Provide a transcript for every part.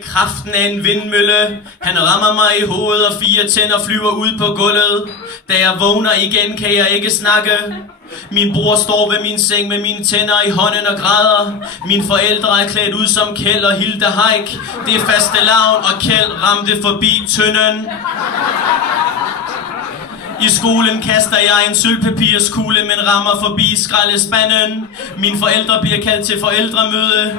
Kraften af en vindmølle. Han rammer mig i hovedet, og 4 tænder flyver ud på gulvet. Da jeg vågner igen, kan jeg ikke snakke. Min bror står ved min seng med mine tænder i hånden og græder. Mine forældre er klædt ud som Kjeld og Hilda Haik. Det er fastelavn, og Kjeld ramte forbi tønden. I skolen kaster jeg en sølvpapirskugle, men rammer forbi skraldespanden. Mine forældre bliver kaldt til forældremøde.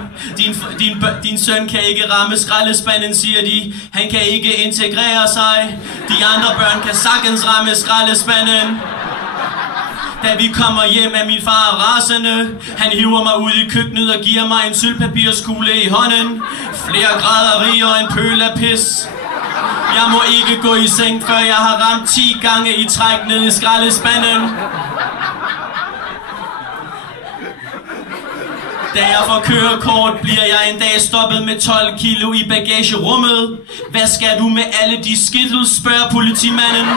Din søn kan ikke ramme skraldespanden, siger de. Han kan ikke integrere sig. De andre børn kan sagtens ramme skraldespanden. Da vi kommer hjem, er min far rasende. Han hiver mig ud i køkkenet og giver mig en sølvpapirskugle i hånden. Flere graderier og en pøl af pis. Jeg må ikke gå i seng, før jeg har ramt 10 gange i træk ned i skraldespanden. Da jeg får kørekort, bliver jeg en dag stoppet med 12 kilo i bagagerummet. Hvad skal du med alle de skittles, spørger politimanden.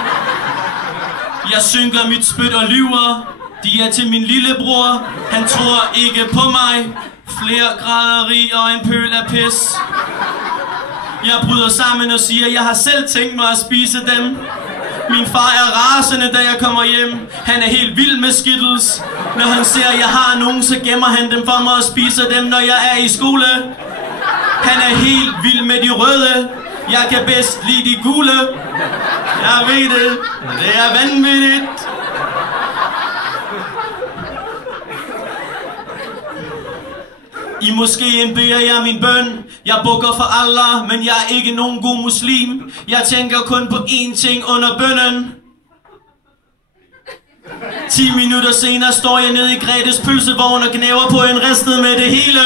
Jeg synker mit spyt og lyver. De er til min lillebror. Han tror ikke på mig. Flere graderi og en pøl af pis. Jeg bryder sammen og siger, at jeg har selv tænkt mig at spise dem. Min far er rasende, da jeg kommer hjem. Han er helt vild med skittles. Når han ser, at jeg har nogen, så gemmer han dem for mig og spiser dem, når jeg er i skole. Han er helt vild med de røde. Jeg kan bedst lide de gule. Jeg ved det. Det er vanvittigt. I moskeen beder jeg min bøn. Jeg bukker for Allah, men jeg er ikke nogen god muslim. Jeg tænker kun på én ting under bønnen. 10 minutter senere står jeg nede i Gretes pølsevogn og gnæver på en ristet med det hele.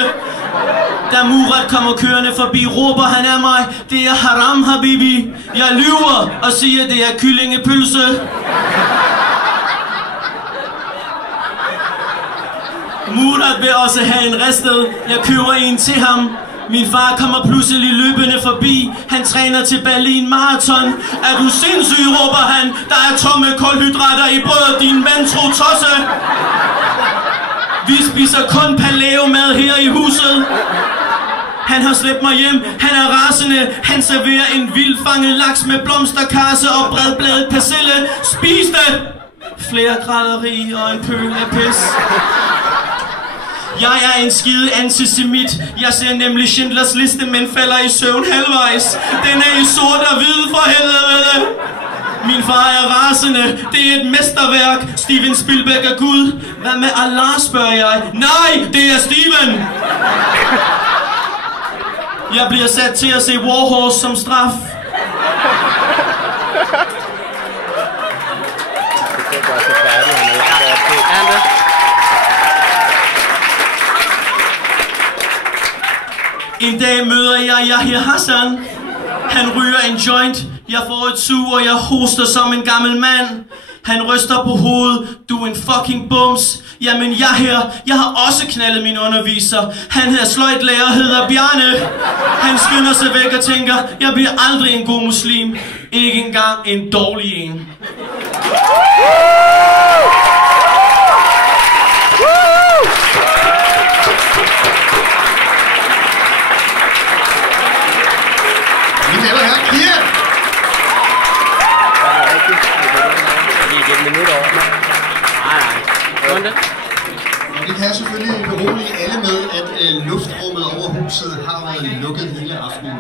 Da Murat kommer kørende forbi, råber han af mig: det er haram, habibi. Jeg lyver og siger, det er kyllingepølse. Murat vil også have en ristet. Jeg køber en til ham. Min far kommer pludselig løbende forbi. Han træner til Berlin Marathon. Er du sindssyg, råber han. Der er tomme kulhydrater i brødet, din vantro tosse. Vi spiser kun palæo-mad her i huset. Han har slæbt mig hjem. Han er rasende. Han serverer en vildfanget laks med blomsterkarse og bredbladet persille. Spis det! Flere graderi og en pøl af pis. Jeg er en skide antisemit. Jeg ser nemlig Schindlers Liste, men falder i søvn halvvejs. Den er i sort og hvid, for helvede. Min far er rasende. Det er et mesterværk. Steven Spielberg er Gud. Hvad med Allah, spørger jeg. Nej, det er Steven. Jeg bliver sat til at se Warhorse som straf. En dag møder jeg Yahya Hassan. Han ryger en joint. Jeg får et sug, og jeg hoster som en gammel mand. Han ryster på hovedet. Du er en fucking bums. Jamen jeg har også knaldet min underviser. Han her sløjtlærer hedder Bjarne. Han skynder sig væk og tænker, jeg bliver aldrig en god muslim. Ikke engang en dårlig en. Og det kan jeg selvfølgelig berolige alle med, at luftrummet over huset har været lukket hele aftenen.